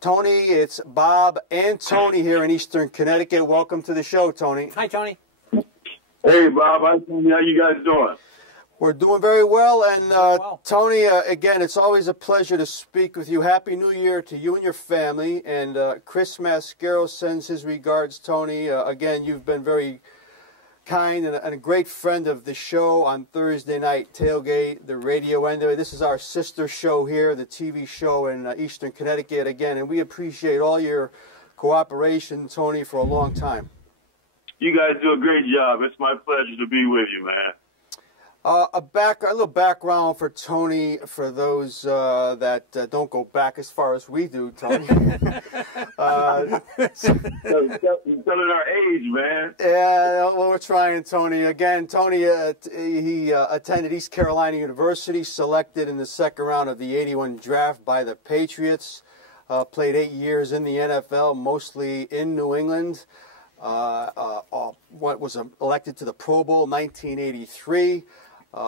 Tony, it's Bob and Tony here in Eastern Connecticut. Welcome to the show, Tony. Hi, Tony. Hey, Bob. Hi, Tony. How you guys doing? We're doing very well. And Tony, again, it's always a pleasure to speak with you. Happy New Year to you and your family. And Chris Mascaro sends his regards, Tony. Again, you've been very kind and a great friend of the show on Thursday night tailgate, the radio end of it. This is our sister show here, the TV show in Eastern Connecticut again, and we appreciate all your cooperation, Tony, for a long time. You guys do a great job. It's my pleasure to be with you, man. A little background for Tony, for those that don't go back as far as we do, Tony. You're telling our age, man. Yeah, well, we're trying, Tony. Again, Tony, he attended East Carolina University, selected in the second round of the '81 draft by the Patriots, played 8 years in the NFL, mostly in New England. Was elected to the Pro Bowl 1983.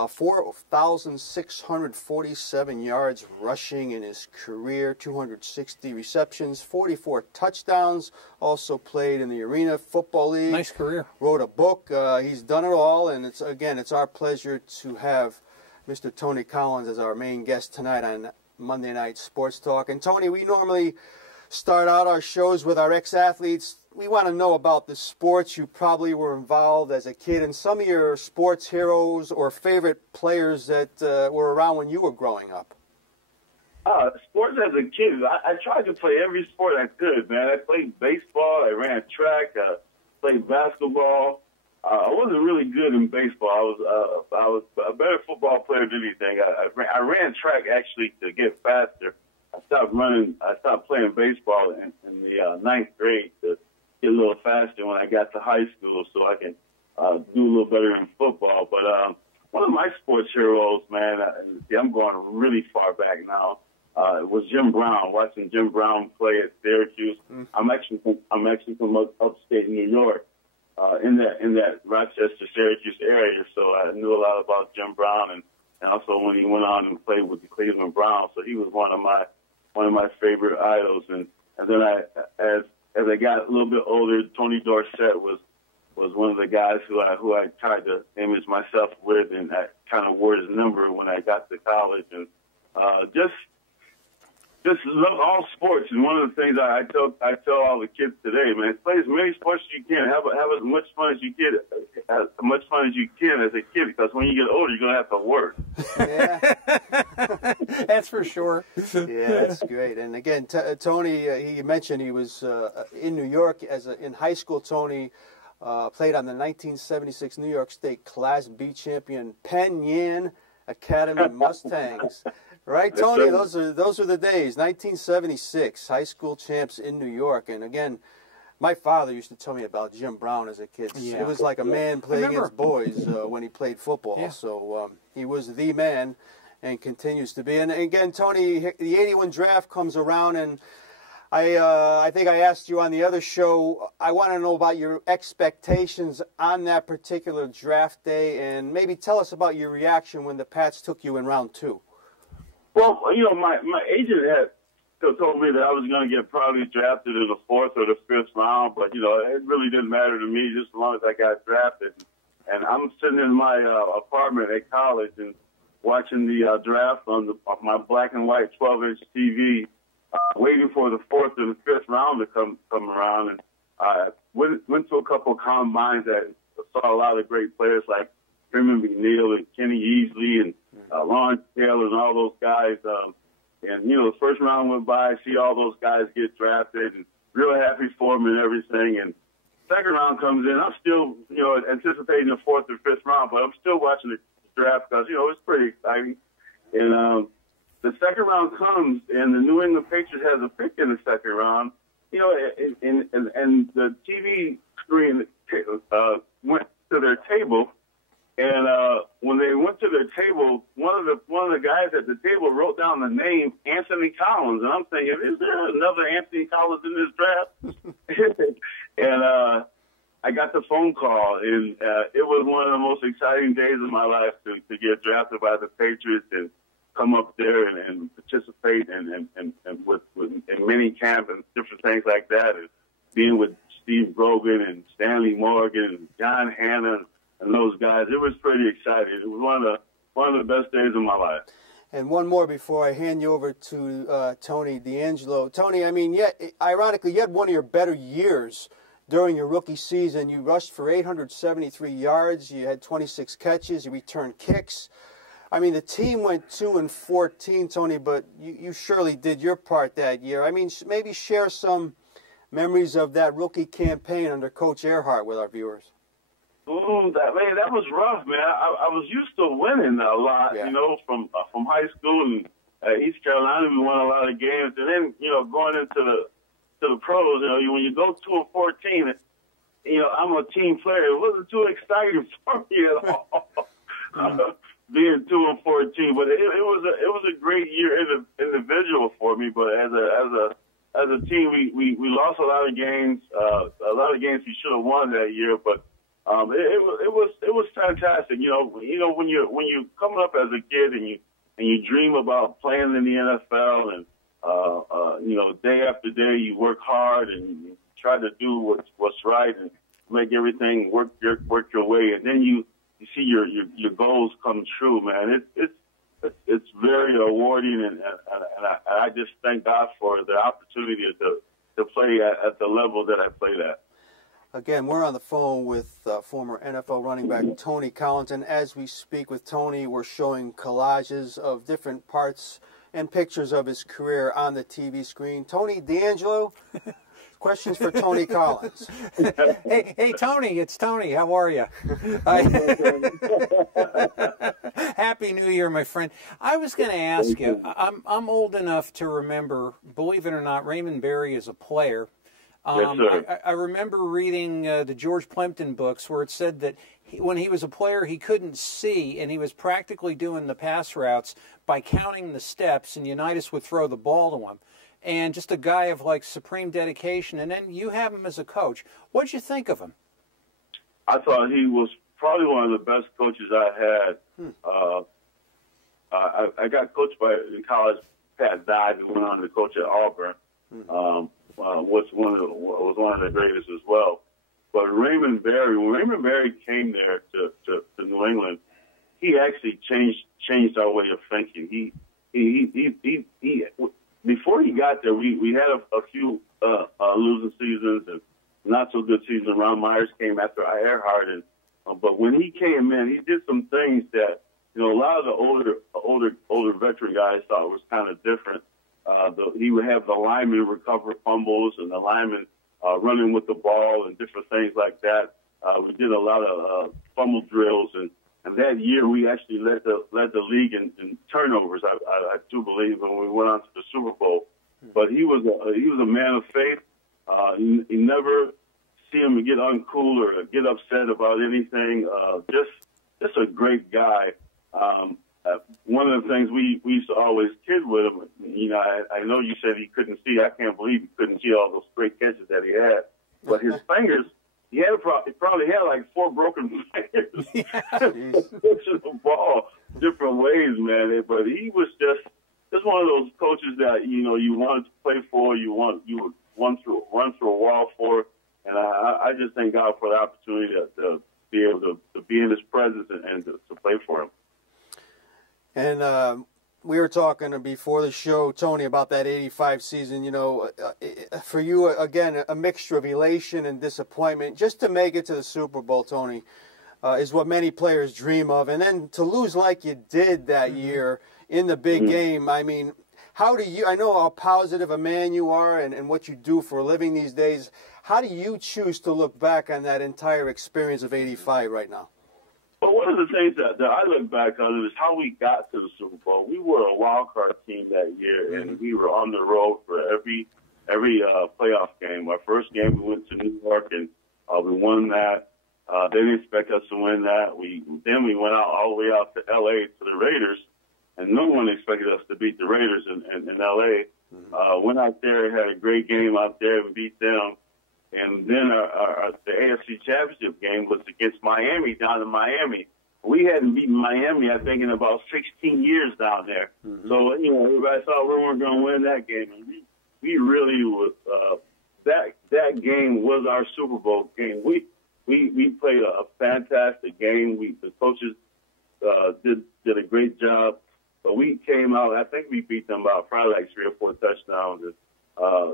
4,647 yards rushing in his career, 260 receptions, 44 touchdowns. Also played in the Arena Football League. Nice career. Wrote a book. He's done it all, and it's our pleasure to have Mr. Tony Collins as our main guest tonight on Monday Night Sports Talk. And Tony, we normally start out our shows with our ex-athletes. We want to know about the sports you probably were involved as a kid and some of your sports heroes or favorite players that were around when you were growing up. Sports as a kid, I tried to play every sport I could, man. I played baseball, I ran track, played basketball. I wasn't really good in baseball. I was a better football player than anything. I ran track actually to get faster. I stopped playing baseball in the ninth grade to get a little faster when I got to high school so I can do a little better in football. But one of my sports heroes, man, I'm going really far back now, was Jim Brown, watching Jim Brown play at Syracuse. I'm actually from upstate New York, in that Rochester, Syracuse area, so I knew a lot about Jim Brown, and also when he went on and played with the Cleveland Browns, so he was one of my favorite idols. And then as I got a little bit older, Tony Dorsett was one of the guys who I tried to image myself with, and I kind of wore his number when I got to college, and just love all sports. And one of the things I tell all the kids today, man, play as many sports as you can, have as much fun as you can, as a kid, because when you get older, you're gonna have to work. Yeah. That's for sure. Yeah, that's great. And again, Tony, he mentioned he was in New York in high school. Tony played on the 1976 New York State Class B champion Penn Yan Academy Mustangs. Right, Tony? Those are the days. 1976, high school champs in New York. And again, my father used to tell me about Jim Brown as a kid. Yeah. It was like a man playing against boys when he played football. Yeah. So he was the man and continues to be. And again, Tony, the '81 draft comes around, and I think I asked you on the other show, I want to know about your expectations on that particular draft day, and maybe tell us about your reaction when the Pats took you in round 2. Well, my agent had told me that I was going to get probably drafted in the 4th or the 5th round, but, it really didn't matter to me just as long as I got drafted. And I'm sitting in my apartment at college and watching the draft on my black and white 12-inch TV, waiting for the 4th or the 5th round to come around. And I went to a couple of combines that saw a lot of great players like Freeman McNeil and Kenny Easley and Lawrence Taylor and all those guys. And the first round went by, I see all those guys get drafted, and real happy for them and everything. And second round comes in, I'm still, anticipating the 4th or 5th round, but I'm still watching the draft because, it's pretty exciting. And the second round comes, and the New England Patriots has a pick in the second round, and the TV screen went to their table. And when they went to their table, one of the guys at the table wrote down the name Anthony Collins, and I'm thinking, is there another Anthony Collins in this draft? And I got the phone call, and it was one of the most exciting days of my life to get drafted by the Patriots and come up there and participate and with mini camp and different things like that, and being with Steve Grogan and Stanley Morgan and John Hanna and those guys. It was pretty exciting. It was one of the best days of my life. And one more before I hand you over to Tony DeAngelo. Tony, I mean, ironically, you had one of your better years during your rookie season. You rushed for 873 yards. You had 26 catches. You returned kicks. I mean, the team went 2-14, Tony, but you surely did your part that year. I mean, maybe share some memories of that rookie campaign under Coach Earhart with our viewers. That was rough, man. I was used to winning a lot, you know, from high school and East Carolina. We won a lot of games, and then going into the pros, when you go 2-14, I'm a team player. It wasn't too exciting for me at all. Being 2-14, but it was a great year individual for me. But as a team, we lost a lot of games. A lot of games we should have won that year, but. It was fantastic. When you coming up as a kid and you dream about playing in the NFL and day after day you work hard and you try to do what's right and make everything work your way, and then you see your goals come true, man. It's very rewarding, and I just thank God for the opportunity to play at the level that I played at. Again, we're on the phone with former NFL running back Tony Collins, and as we speak with Tony, we're showing collages of different parts and pictures of his career on the TV screen. Tony DeAngelo, questions for Tony Collins. Hey, Tony, it's Tony. How are you? Happy New Year, my friend. I was going to ask you, I'm old enough to remember, believe it or not, Raymond Berry as a player. I remember reading the George Plimpton books where it said that when he was a player, he couldn't see, and he was practically doing the pass routes by counting the steps, and Unitas would throw the ball to him. And just a guy of, like, supreme dedication. And then you have him as a coach. What'd you think of him? I thought he was probably one of the best coaches I had. I got coached in college. Pat died and went on to coach at Auburn. Was one of the greatest as well. But Raymond Berry, when Raymond Berry came there to New England, he actually changed our way of thinking. He before he got there, we had a few losing seasons and not so good seasons. Ron Myers came after Earhart, but when he came in, he did some things that a lot of the older veteran guys thought was kind of different. He would have the linemen recover fumbles and the linemen running with the ball and different things like that. We did a lot of fumble drills, and that year we actually led the league in turnovers. I do believe when we went on to the Super Bowl. But he was a man of faith. You never see him get uncool or get upset about anything. Just a great guy. One of the things we used to always kid with him, I know you said he couldn't see. I can't believe he couldn't see all those great catches that he had. But his fingers, he probably had like 4 broken fingers. Pitching the ball different ways, man. But he was just one of those coaches that, you wanted to play for, you would run through a wall for. And I just thank God for the opportunity to be able to be in his presence and to play for him. And we were talking before the show, Tony, about that 85 season. For you, again, a mixture of elation and disappointment. Just to make it to the Super Bowl, Tony, is what many players dream of. And then to lose like you did that year in the big game, I mean, how do you – I know how positive a man you are and what you do for a living these days. How do you choose to look back on that entire experience of 85 right now? Well, one of the things that I look back on is how we got to the Super Bowl. We were a wild card team that year, and we were on the road for every playoff game. Our first game, we went to New York, and we won that. They didn't expect us to win that. Then we went out all the way out to L.A. to the Raiders, and no one expected us to beat the Raiders in L.A. Went out there, had a great game out there, and beat them. And then the AFC Championship game was against Miami down in Miami. We hadn't beaten Miami, I think, in about 16 years down there. So, everybody thought we weren't going to win that game. And we really was that game was our Super Bowl game. We played a fantastic game. The coaches did a great job, but we came out. I think we beat them by probably like 3 or 4 touchdowns. And,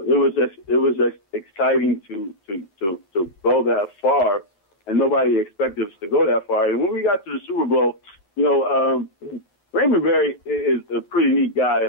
it was just exciting to go that far, and nobody expected us to go that far. And when we got to the Super Bowl, Raymond Berry is a pretty neat guy.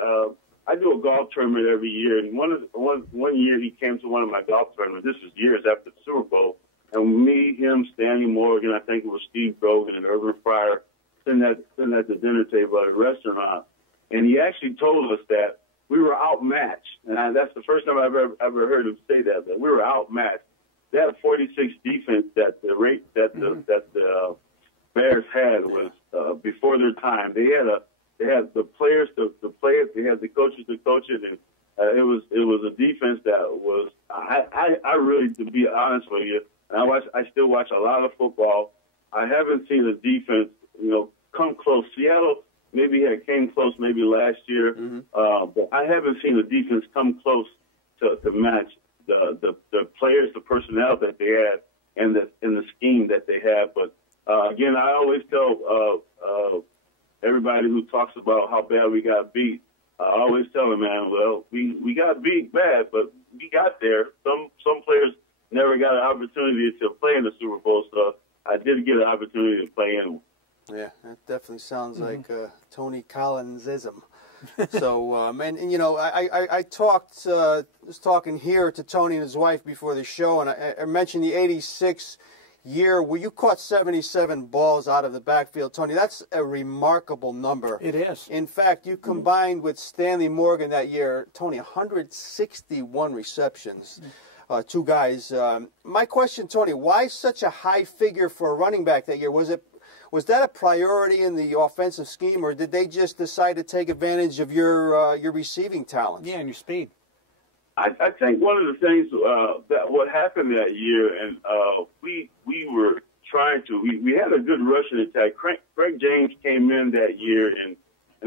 I do a golf tournament every year, and one year he came to one of my golf tournaments. This was years after the Super Bowl, and me, him, Stanley Morgan, I think it was Steve Grogan and Irvin Fryer, sitting at the dinner table at a restaurant, and he actually told us that we were outmatched, and that's the first time I've ever heard him say that we were outmatched. That 46 defense that the Bears had was before their time. They had the players to play it. They had the coaches to coach it, and it was a defense that was. I really, to be honest with you, and I still watch a lot of football. I haven't seen a defense, come close. Seattle maybe came close maybe last year, but I haven't seen a defense come close to match the players, the personnel that they had, and the scheme that they had. But again, I always tell everybody who talks about how bad we got beat, I always tell them, man, well, we got beat bad, but we got there. Some players never got an opportunity to play in the Super Bowl, so I did get an opportunity to play in. Yeah, that definitely sounds like Tony Collinsism. So, I was talking here to Tony and his wife before the show, and I mentioned the '86 year where you caught 77 balls out of the backfield. Tony, that's a remarkable number. It is. In fact, you combined with Stanley Morgan that year, Tony, 161 receptions. 2 guys. My question, Tony, why such a high figure for a running back that year? Was that a priority in the offensive scheme, or did they just decide to take advantage of your receiving talent? Yeah, and your speed. I think one of the things that what happened that year, and we were trying to. We had a good rushing attack. Craig James came in that year, and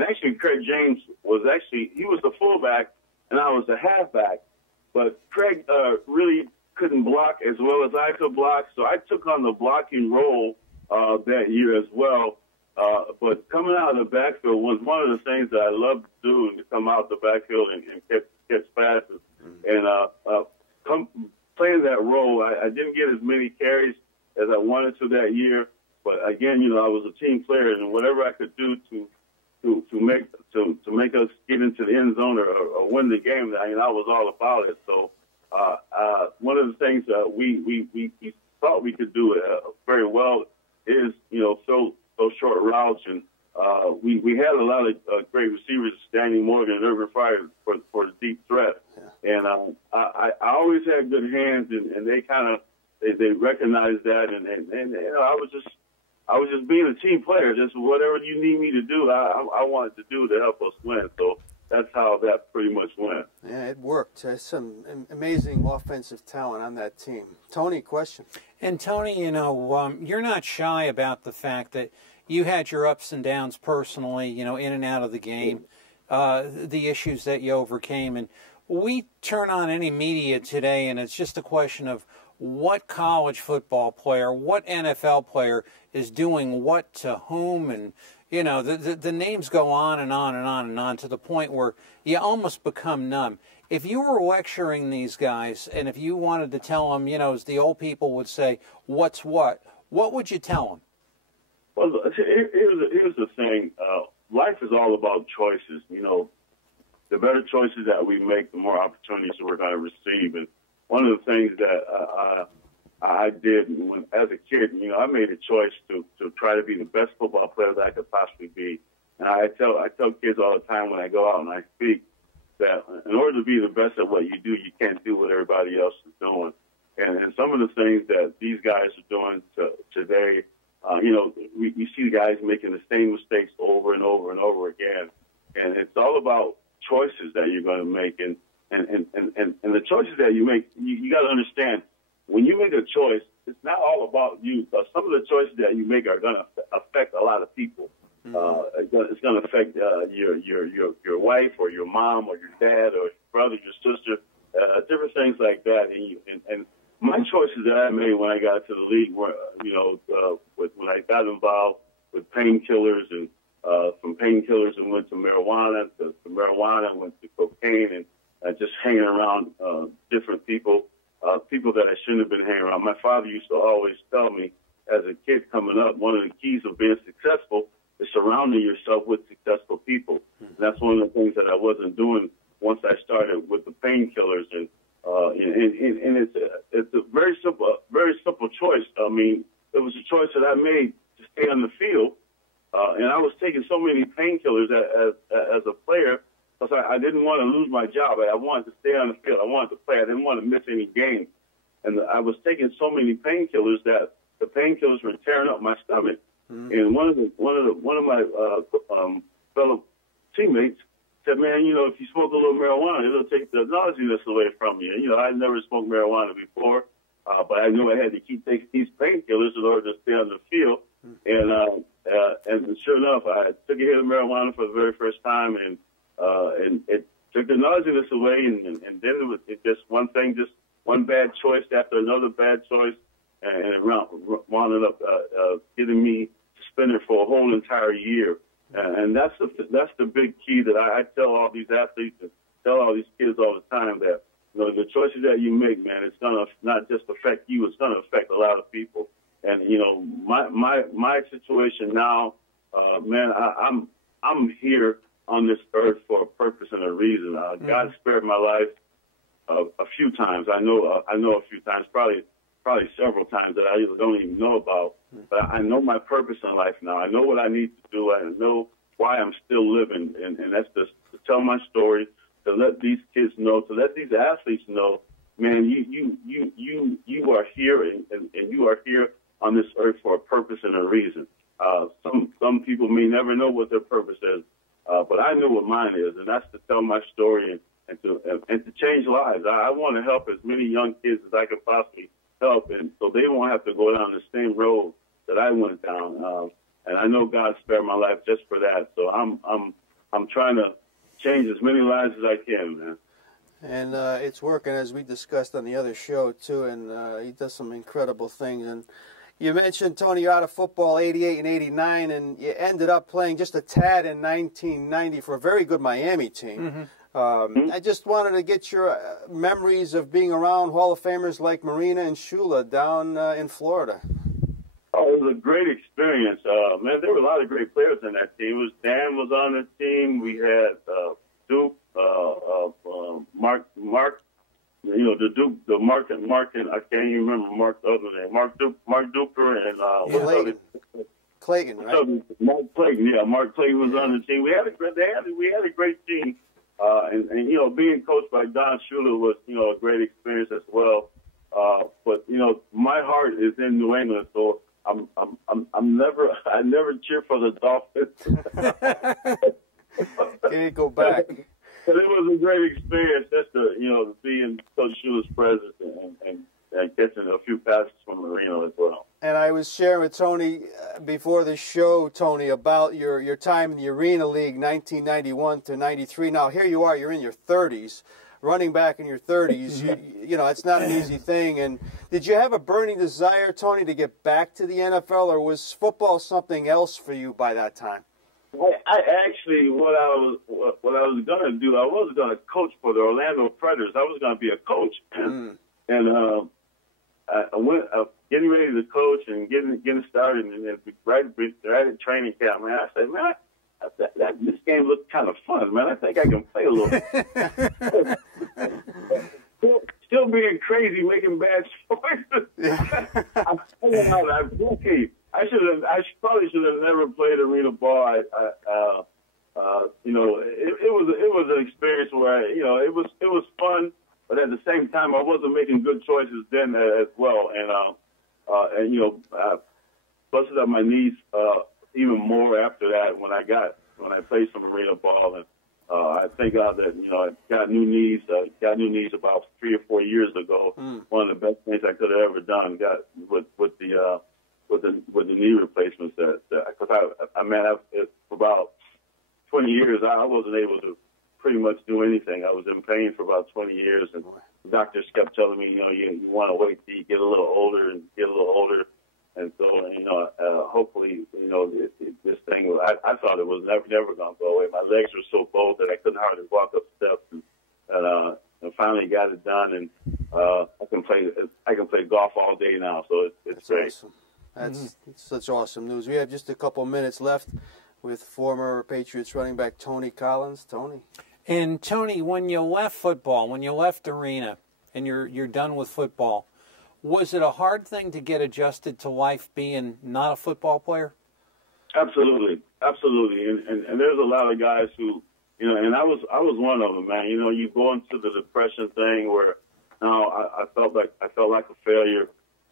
actually Craig James was he was the fullback, and I was the halfback. But Craig really couldn't block as well as I could block, so I took on the blocking role that year as well. But coming out of the backfield was one of the things that I loved to do, to come out the backfield and catch passes. And playing that role, I didn't get as many carries as I wanted to that year. But again, I was a team player, and whatever I could do to make us get into the end zone or win the game, I was all about it. So one of the things we thought we could do very well is those short routes, and we had a lot of great receivers, Stanley Morgan and Irvin Fryer for the deep threat. Yeah. And I always had good hands, and they kind of they recognized that, and I was just being a team player. Just whatever you need me to do, I wanted to do to help us win. So that's how that pretty much went. Yeah, it worked. Some amazing offensive talent on that team. Tony, question. And Tony, you're not shy about the fact that you had your ups and downs personally, in and out of the game, the issues that you overcame. And we turn on any media today, and it's just a question of what college football player, what NFL player is doing what to whom, and the names go on and on and on and on to the point where you almost become numb. If you were lecturing these guys, and if you wanted to tell them, as the old people would say, what would you tell them? Well, here's the thing. Life is all about choices. The better choices that we make, the more opportunities we're going to receive. And one of the things that I did as a kid, I made a choice to try to be the best football player that I could possibly be. And I tell kids all the time when I go out and I speak that in order to be the best at what you do, you can't do what everybody else is doing. And some of the things that these guys are doing today, we see guys making the same mistakes over and over and over again. And it's all about choices that you're going to make. And the choices that you make, you got to understand, when you make a choice, it's not all about you. Some of the choices that you make are going to affect a lot of people. It's going to affect your wife or your mom or your dad or your brother, your sister. different things like that. And my choices that I made when I got to the league were, when I got involved with painkillers, and from painkillers and went to marijuana, to marijuana went to cocaine, and just hanging around different people, people that I shouldn't have been hanging around. My father used to always tell me, as a kid coming up, one of the keys of being successful is surrounding yourself with successful people. And that's one of the things that I wasn't doing once I started with the painkillers. And it's a very simple choice. I mean, it was a choice that I made to stay on the field. And I was taking so many painkillers as a player because I didn't want to lose my job. I wanted to stay on the field. I wanted to play. I didn't want to miss any games. And I was taking so many painkillers that the painkillers were tearing up my stomach. Mm-hmm. And one of my fellow teammates said, "Man, if you smoke a little marijuana, it'll take the nauseousness away from you." And, I'd never smoked marijuana before, but I knew I had to keep taking these painkillers in order to stay on the field. Mm-hmm. And sure enough, I took a hit of marijuana for the very first time, and it took the nauseousness away. And then it was just one thing, just one bad choice after another bad choice, and it wound up getting me suspended for a whole entire year. And that's the big key that I tell all these athletes and tell all these kids all the time, that the choices that you make, man, it's gonna not just affect you, it's gonna affect a lot of people. And my situation now, man, I'm here on this earth for a purpose and a reason. God spared my life a few times. I know a few times, probably several times that I don't even know about. But I know my purpose in life now. I know what I need to do. I know why I'm still living, and that's just to tell my story, to let these kids know, to let these athletes know, man, you are here, and you are here on this earth for a purpose and a reason. Some people may never know what their purpose is, but I know what mine is, and that's to tell my story and to change lives. I want to help as many young kids as I could possibly help, and so they won't have to go down the same road that I went down. And I know God spared my life just for that. So I'm trying to change as many lives as I can, man. And it's working, as we discussed on the other show too. And he does some incredible things. And you mentioned, Tony, you're out of football 88 and 89, and you ended up playing just a tad in 1990 for a very good Miami team. Mm-hmm. I just wanted to get your memories of being around Hall of Famers like Marina and Shula down in Florida. Oh, it was a great experience. Man, there were a lot of great players in that team. Dan was on the team. We had Duke, Mark, the Duke, the Mark, and I can't even remember Mark's other name. Mark Duper, and Clayton, right? Mark Clayton, yeah. Mark Clayton was on the team. We had a great team. And being coached by Don Shula was, a great experience as well. But my heart is in New England, so I never cheer for the Dolphins. Can't go back. But it was a great experience just to be in Coach Shula's presence and catching a few passes from Marino as well. And I was sharing with Tony before the show, Tony, about your time in the Arena League, 1991 to 93. Now, here you are, you're in your 30s, running back in your 30s. It's not an easy thing. And did you have a burning desire, Tony, to get back to the NFL, or was football something else for you by that time? I actually, what I was going to do, I was going to coach for the Orlando Predators. I was going to be a coach. And I went getting ready to coach and getting started, and then right at training camp, man, I said, man, this game looks kind of fun, man. I think I can play a little. Still being crazy, making bad choices. I probably should have never played arena ball. It was an experience where it was fun. But at the same time, I wasn't making good choices then as well, and I busted up my knees even more after that when I played some arena ball, and I thank God that I got new knees. Got new knees about 3 or 4 years ago. One of the best things I could have ever done. Got with the knee replacements because for about 20 years I wasn't able to pretty much do anything. I was in pain for about 20 years, and the doctors kept telling me, you want to wait till you get a little older and get a little older. And so, hopefully, this thing, I thought it was never going to go away. My legs were so cold that I couldn't hardly walk up steps. And I finally got it done, and I can play golf all day now. So it's great. Awesome. That's such awesome news. We have just a couple minutes left with former Patriots running back Tony Collins. Tony. And Tony, when you left football, when you left arena, and you're done with football, was it a hard thing to get adjusted to life being not a football player? Absolutely. And there's a lot of guys who, and I was one of them, man. You go into the depression thing where, I felt like a failure.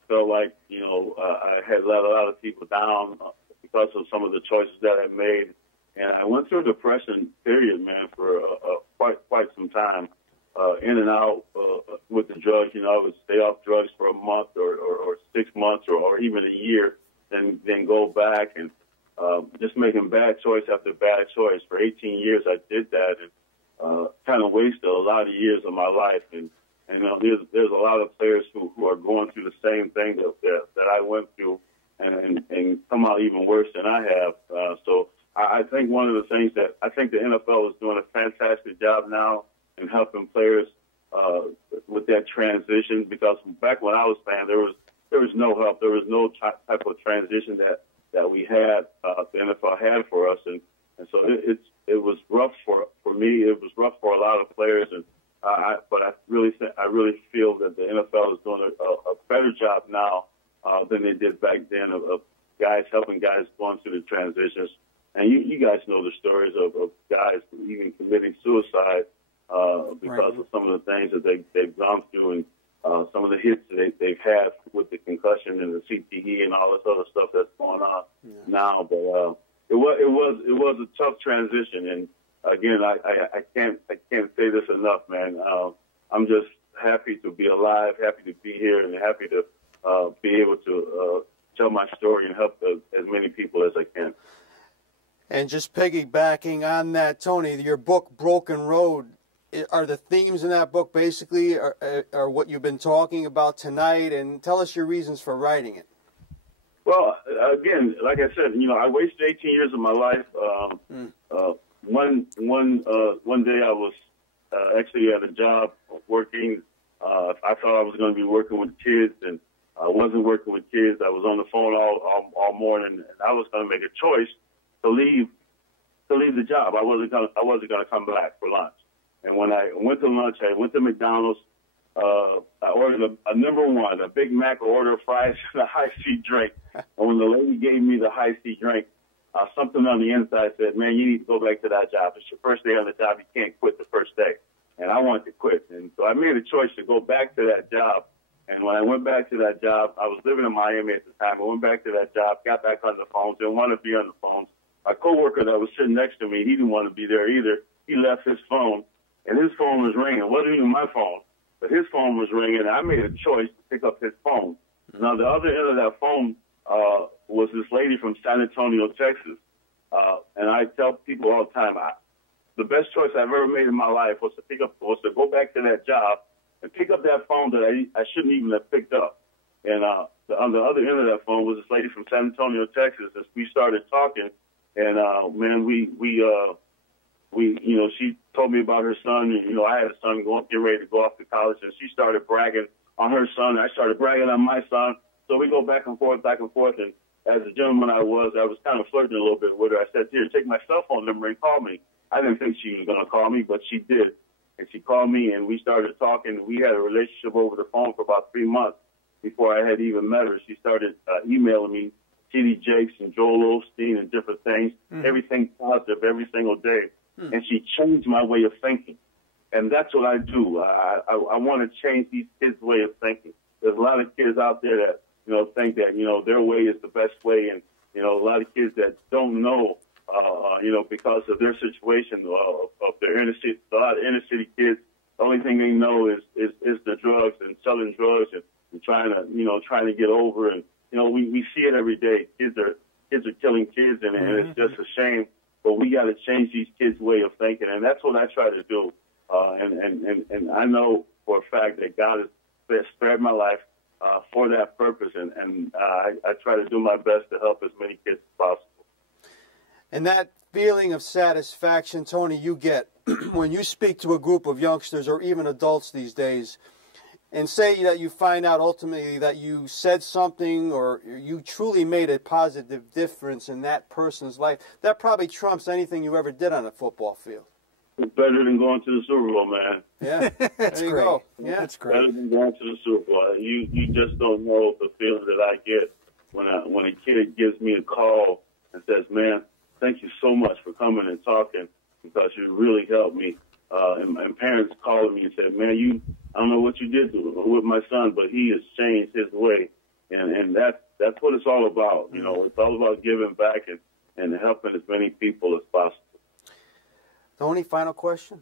Felt like, I had let a lot of people down because of some of the choices that I made. And I went through a depression period, man, for quite some time, in and out with the drugs. I would stay off drugs for a month or 6 months or even a year, then go back and just making bad choice after bad choice. For 18 years, I did that and kind of wasted a lot of years of my life. And there's a lot of players who are going through the same thing that I went through and come out even worse than I have. So I think one of the things that I think the NFL is doing a fantastic job now in helping players with that transition, because back when I was playing, there was no help. There was no type of transition that we had, the NFL had for us. And so it was rough for me. It was rough for a lot of players. But I really feel that the NFL is doing a better job now than they did back then of guys helping guys going through the transitions. And you guys know the stories of guys even committing suicide because of some of the things that they've gone through and some of the hits that they've had with the concussion and the CTE and all this other stuff that's going on now. But it was a tough transition, and again, I can't say this enough, man. I'm just happy to be alive, happy to be here, and happy to be able to tell my story and help as many people as I can. And just piggybacking on that, Tony, your book, Broken Road, are the themes in that book basically are what you've been talking about tonight? And tell us your reasons for writing it. Well, again, like I said, I wasted 18 years of my life. One day I was actually at a job working. I thought I was going to be working with kids, and I wasn't working with kids. I was on the phone all morning, and I was going to make a choice to leave the job. I wasn't going to come back for lunch. And when I went to lunch, I went to McDonald's. I ordered a number one, a Big Mac, order of fries, and a high-C drink. And when the lady gave me the high-C drink, something on the inside said, man, you need to go back to that job. It's your first day on the job. You can't quit the first day. And I wanted to quit. And so I made a choice to go back to that job. And when I went back to that job, I was living in Miami at the time. I went back to that job, got back on the phones, didn't want to be on the phones. My coworker that was sitting next to me, he didn't want to be there either. He left his phone, and his phone was ringing. It wasn't even my phone, but his phone was ringing, and I made a choice to pick up his phone. Now, the other end of that phone was this lady from San Antonio, Texas. And I tell people all the time, the best choice I've ever made in my life was to go back to that job and pick up that phone that I shouldn't even have picked up. And on the other end of that phone was this lady from San Antonio, Texas. As we started talking, and man, she told me about her son. I had a son getting ready to go off to college, and she started bragging on her son. I started bragging on my son. So we go back and forth. And as a gentleman I was kind of flirting a little bit with her. I said, here, take my cell phone number and call me. I didn't think she was going to call me, but she did. And she called me, and we started talking. We had a relationship over the phone for about 3 months before I had even met her. She started emailing me T.D. Jakes and Joel Osteen and different things, everything positive every single day. And she changed my way of thinking. And that's what I do. I want to change these kids' way of thinking. There's a lot of kids out there that, think that, their way is the best way. And, a lot of kids that don't know, because of their situation of their inner city, a lot of inner city kids, the only thing they know is the drugs and selling drugs and trying to get over. And, we see it every day. Kids are killing kids, and it's just a shame but we got to change these kids' way of thinking, and that's what I try to do. And I know for a fact that God has spared my life for that purpose, and I try to do my best to help as many kids as possible. And that feeling of satisfaction, Tony, you get when you speak to a group of youngsters or even adults these days and say that you find out ultimately that you said something or you truly made a positive difference in that person's life, that probably trumps anything you ever did on a football field. It's better than going to the Super Bowl, man. Yeah, that's there you great. go. Yeah, that's great. Better than going to the Super Bowl. You just don't know the feeling that I get when a kid gives me a call and says, "Man, thank you so much for coming and talking because you really helped me." And parents calling me and said, "Man, I don't know what you did with my son, but he has changed his way." And that's what it's all about. You know, it's all about giving back and helping as many people as possible. Tony, final question?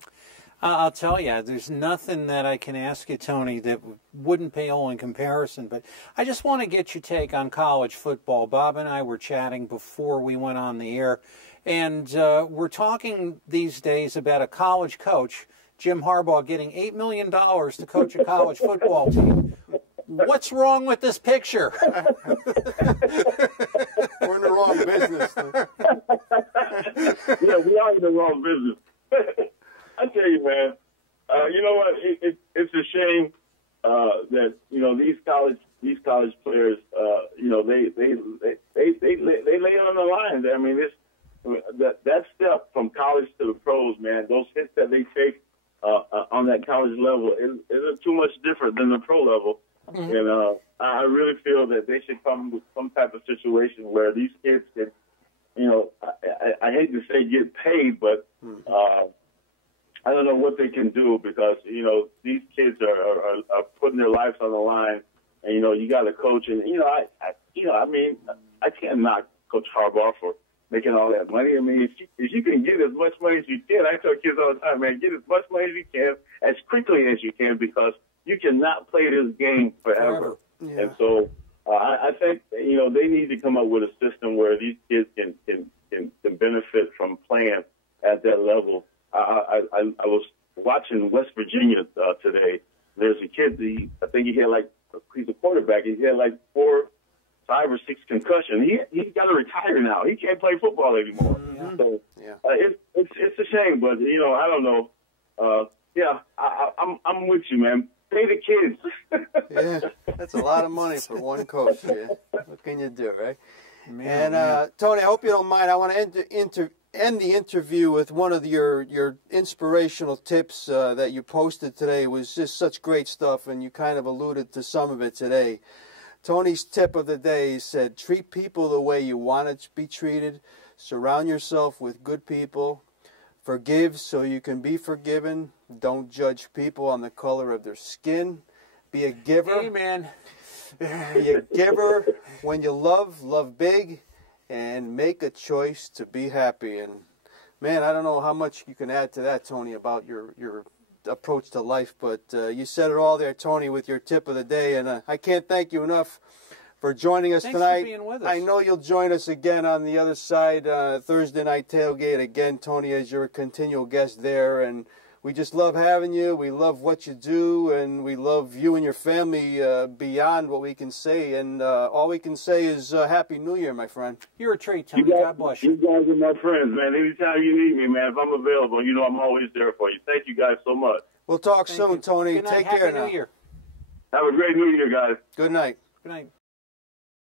I'll tell you, there's nothing that I can ask you, Tony, that wouldn't pale in comparison. But I just want to get your take on college football. Bob and I were chatting before we went on the air, and we're talking these days about a college coach, Jim Harbaugh, getting $8 million to coach a college football team. What's wrong with this picture? We're in the wrong business. Yeah, we are in the wrong business. I tell you, man, you know what? It's a shame that these college players, they lay on the line. I mean, that step from college to the pros, man. Those hits that they take on that college level is too much different than the pro level. Mm-hmm. And I really feel that they should come with some type of situation where these kids can, I hate to say get paid, but I don't know what they can do because, these kids are putting their lives on the line. And, you got to coach. And, I can't knock Coach Harbaugh for making all that money. I mean, if you can get as much money as you can, I tell kids all the time, man, get as much money as you can, as quickly as you can, because you cannot play this game forever. Yeah. And so I think, they need to come up with a system where these kids can benefit from playing at that level. I was watching West Virginia today. There's a kid, I think he's a quarterback. He had 4, 5, or 6 concussions. He's got to retire now. He can't play football anymore. Mm-hmm. So it's a shame, but I don't know. I'm with you, man. Pay the kids. Yeah, that's a lot of money for one coach. Yeah. What can you do, right? Man. Tony, I hope you don't mind. I want to end the interview with one of your inspirational tips that you posted today. It was just such great stuff, and you kind of alluded to some of it today. Tony's tip of the day said, treat people the way you want to be treated. Surround yourself with good people. Forgive so you can be forgiven. Don't judge people on the color of their skin. Be a giver. Amen. Be a giver. When you love big, and make a choice to be happy. And man, I don't know how much you can add to that, Tony, about your approach to life, but you said it all there, Tony, with your tip of the day. And I can't thank you enough for joining us tonight. Thanks for being with us. I know you'll join us again on the other side, Thursday night tailgate again, Tony, as your continual guest there. And we just love having you. We love what you do, and we love you and your family beyond what we can say. And all we can say is Happy New Year, my friend. You're a treat, Tony. God bless you. You guys are my friends, man. Anytime you need me, man, if I'm available, I'm always there for you. Thank you guys so much. We'll talk soon, Tony. Good night. Take care now. Happy New Year. Have a great New Year, guys. Good night. Good night.